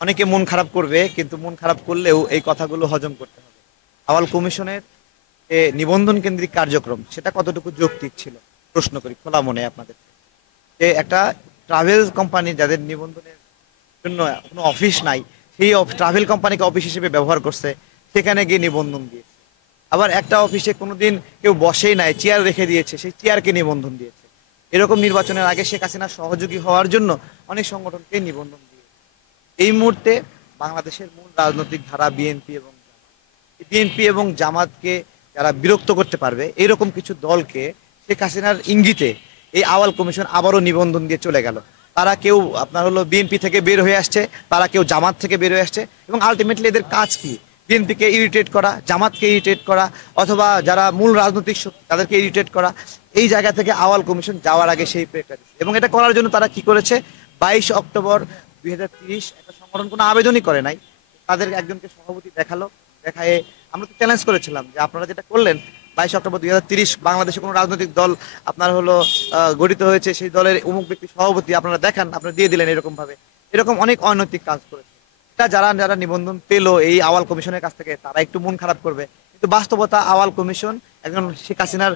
অনেকে মন খারাপ করবে, কিন্তু মন খারাপ করলেও এই কথাগুলো হজম করতে হবে। আওয়াল কমিশনের যে নিবন্ধন কেন্দ্রিক কার্যক্রম, সেটা কতটুকু যৌক্তিক ছিল? প্রশ্ন করি খোলা মনে আপনাদের। যে একটা ট্রাভেল কোম্পানি যাদের নিবন্ধনের জন্য কোনো অফিস নাই, সেই ট্রাভেল কোম্পানিকে অফিস হিসেবে ব্যবহার করছে, সেখানে গিয়ে নিবন্ধন দিয়েছে। আবার একটা অফিসে কোনোদিন কেউ বসেই নাই, চেয়ার রেখে দিয়েছে, সেই চেয়ারকে নিবন্ধন দিয়েছে। এরকম নির্বাচনের আগে শেখ হাসিনার সহযোগী হওয়ার জন্য অনেক সংগঠনকে নিবন্ধন দিয়েছে। এই মুহূর্তে বাংলাদেশের মূল রাজনৈতিক ধারা বিএনপি এবং জামাতকে যারা বিরক্ত করতে পারবে, এরকম কিছু দলকে শেখ হাসিনার ইঙ্গিতে এই আওয়াল কমিশন আবারও নিবন্ধন দিয়ে চলে গেল। তারা কেউ আপনার হলো বিএনপি থেকে বের হয়ে আসছে, তারা কেউ জামাত থেকে বের হয়ে আসছে, এবং আলটিমেটলি এদের কাজ কি? বিএনপিকে ইরিটেট করা, জামাতকে ইরিটেট করা, অথবা যারা মূল রাজনৈতিক শক্তি তাদেরকে ইরিটেট করা। এই জায়গা থেকে আওয়াল কমিশন যাওয়ার আগে সেই প্রেক্ষা দিচ্ছে, এবং এটা করার জন্য তারা কি করেছে? 22 অক্টোবর 2030 একটা সংগঠন কোনো আবেদনই করে নাই, তাদের একজনকে সভাপতি দেখালো। দেখায় আমরা তো চ্যালেঞ্জ করেছিলাম যে আপনারা যেটা করলেন, 22 অক্টোবর 2030 বাংলাদেশে কোনো রাজনৈতিক দল আপনার হলো গঠিত হয়েছে, সেই দলের অমুক ব্যক্তি সভাপতি আপনারা দেখান, আপনারা দিয়ে দিলেন এরকম ভাবে। এরকম অনেক অনৈতিক কাজ করেছে। এটা যারা যারা নিবন্ধন পেলো এই আওয়াল কমিশনের কাছ থেকে, তারা একটু মন খারাপ করবে, কিন্তু বাস্তবতা আওয়াল কমিশন একজন শেখ হাসিনার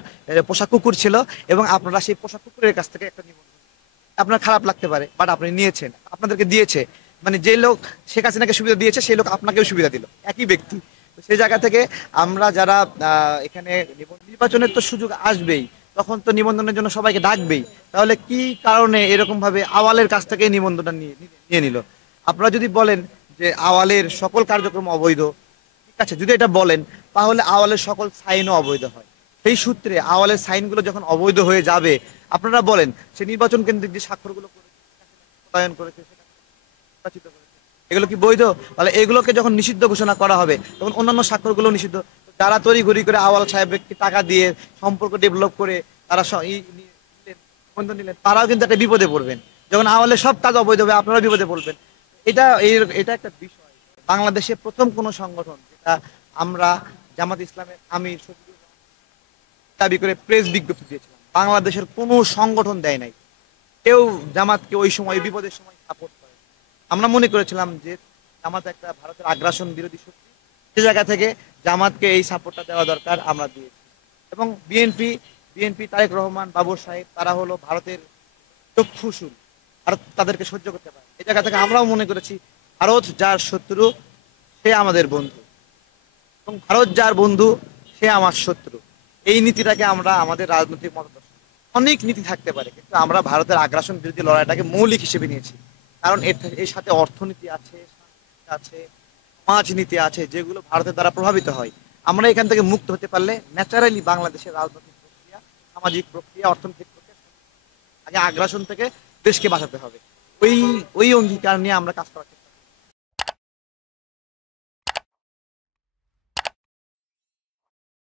পোষা কুকুর ছিল, এবং আপনারা সেই পোষা কুকুরের কাছ থেকে একটা নিবন্ধন, আপনার খারাপ লাগতে পারে, বাট আপনি নিয়েছেন, আপনাদেরকে দিয়েছে। মানে যে লোক শেখ হাসিনাকে সুবিধা দিয়েছে, সেই লোক আপনাকেও সুবিধা দিল, একই ব্যক্তি। তো সেই জায়গা থেকে আমরা যারা এখানে নির্বাচনের তো সুযোগ আসবেই, তখন তো নিবন্ধনের জন্য সবাইকে ডাকবেই। তাহলে কি কারণে এরকম ভাবে আওয়ালের কাছ থেকে নিবন্ধনটা নিয়ে নিয়ে নিল? আপনারা যদি বলেন যে আওয়ালের সকল কার্যক্রম অবৈধ, ঠিক আছে, যদি এটা বলেন, তাহলে আওয়ালের সকল সাইনও অবৈধ হয়। সেই সূত্রে আওয়ালের সাইনগুলো যখন অবৈধ হয়ে যাবে, আপনারা বলেন সে নির্বাচন কেন্দ্রিক যে স্বাক্ষরগুলো করেছে, প্রত্যয়ন করেছে, সেটা নির্বাচিত করেছে, এগুলো কি বৈধ? তাহলে এগুলোকে যখন নিষিদ্ধ ঘোষণা করা হবে, তখন অন্যান্য স্বাক্ষরগুলো নিষিদ্ধ। যারা তড়িঘড়ি করে আওয়াল সাহেবকে টাকা দিয়ে সম্পর্ক ডেভেলপ করে তারা নিবন্ধন নিলেন, তারাও কিন্তু একটা বিপদে পড়বেন। যখন আওয়ালের সব কাজ অবৈধ হবে, আপনারা বিপদে পড়বেন। এটা একটা বিষয়। বাংলাদেশে প্রথম কোন সংগঠন যেটা আমরা জামাত ইসলামের আমির শফিকুর রহমান দাবি করে প্রেস বিজ্ঞপ্তি দিয়েছিলাম, বাংলাদেশের কোনো সংগঠন দেয় নাই। কেউ জামাতকে ওই সময় বিপদের সময় সাপোর্ট করে। আমরা মনে করেছিলাম যে জামাত একটা ভারতের আগ্রাসন বিরোধী শক্তি, সে জায়গা থেকে জামাতকে এই সাপোর্টটা দেওয়া দরকার, আমরা দিয়েছি। এবং বিএনপি তারেক রহমান বাবর সাহেব, তারা হলো ভারতের চক্ষুশূল, ভারত তাদেরকে সহ্য করতে পারে। এই জায়গা থেকে আমরাও মনে করেছি ভারত যার শত্রু সে আমাদের বন্ধু, এবং ভারত যার বন্ধু সে আমার শত্রু। এই নীতিটাকে আমরা আমাদের রাজনৈতিক মতাদর্শ, অনেক নীতি থাকতে পারে, কিন্তু আমরা ভারতের আগ্রাসন বিরোধী লড়াইটাকে মৌলিক হিসেবে নিয়েছি। কারণ এর সাথে অর্থনীতি আছে, সাংস্কৃতিক আছে, সমাজনীতি আছে, যেগুলো ভারতের দ্বারা প্রভাবিত হয়। আমরা এখান থেকে মুক্ত হতে পারলে ন্যাচারালি বাংলাদেশের রাজনৈতিক প্রক্রিয়া, সামাজিক প্রক্রিয়া, অর্থনৈতিক প্রক্রিয়া, আগে আগ্রাসন থেকে দেশকে বাঁচাতে হবে। ওই ওই অঙ্গীকার নিয়ে আমরা কাজ করার চেষ্টা